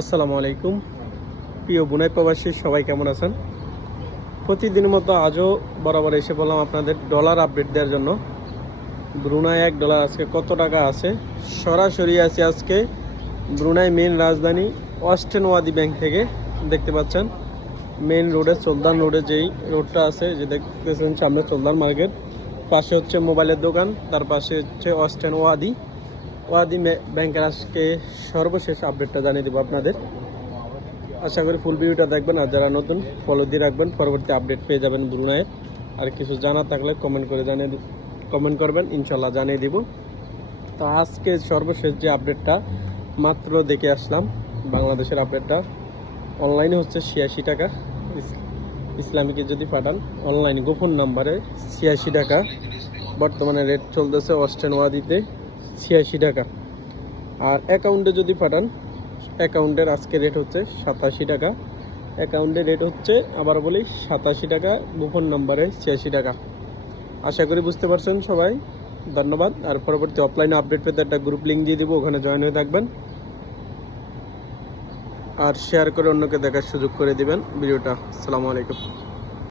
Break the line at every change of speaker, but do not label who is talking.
আসসালামু আলাইকুম। প্রিয় বুনাই প্রবাসী, সবাই কেমন আছেন? প্রতিদিনের মতো আজও বরাবর এসে বললাম আপনাদের ডলার আপডেট দেওয়ার জন্য। ব্রুনাই এক ডলার আজকে কত টাকা আছে? সরাসরি আছি আজকে ব্রুনাই মেন রাজধানী ওয়েস্টার্ন ওয়াদি ব্যাংক থেকে, দেখতে পাচ্ছেন। মেন রোডে চোলদান রোডে যেই রোডটা আছে, যে দেখতেছেন সামনে চোলদান মার্কেট। পাশে হচ্ছে মোবাইলের দোকান, তার পাশে হচ্ছে ওয়েস্টার্ন ওয়াদি। ওয়াদি ব্যাংকের আজকে সর্বশেষ আপডেটটা জানিয়ে দেবো আপনাদের। আশা করি ফুল ভিডিওটা দেখবেন, আর যারা নতুন ফলো দিয়ে রাখবেন, পরবর্তী আপডেট পেয়ে যাবেন ব্রুনাইয়ের আর কিছু জানা থাকলে কমেন্ট করে জানিয়ে কমেন্ট করবেন ইনশাল্লাহ জানিয়ে দিব। তো আজকে সর্বশেষ যে আপডেটটা মাত্র দেখে আসলাম, বাংলাদেশের আপডেটটা অনলাইনে হচ্ছে ছিয়াশি টাকা। ইস- ইসলামিকে যদি পাঠান অনলাইন গোপন নাম্বারে ছিয়াশি টাকা। বর্তমানে রেট চলতেছে অস্টেন ওয়াদিতে ছিয়াশি টাকা। আর অ্যাকাউন্টে যদি পাঠান অ্যাকাউন্টের আজকে রেট হচ্ছে সাতাশি টাকা। অ্যাকাউন্টে রেট হচ্ছে, আবার বলি সাতাশি টাকা, গোপন নম্বরে ছিয়াশি টাকা। আশা করি বুঝতে পারছেন সবাই। ধন্যবাদ। আর পরবর্তী অফলাইনে আপডেট পেতে একটা গ্রুপ লিঙ্ক দিয়ে দিব, ওখানে জয়েন হয়ে থাকবেন। আর শেয়ার করে অন্যকে দেখার সুযোগ করে দিবেন। ভিডিওটা, আসসালামু আলাইকুম।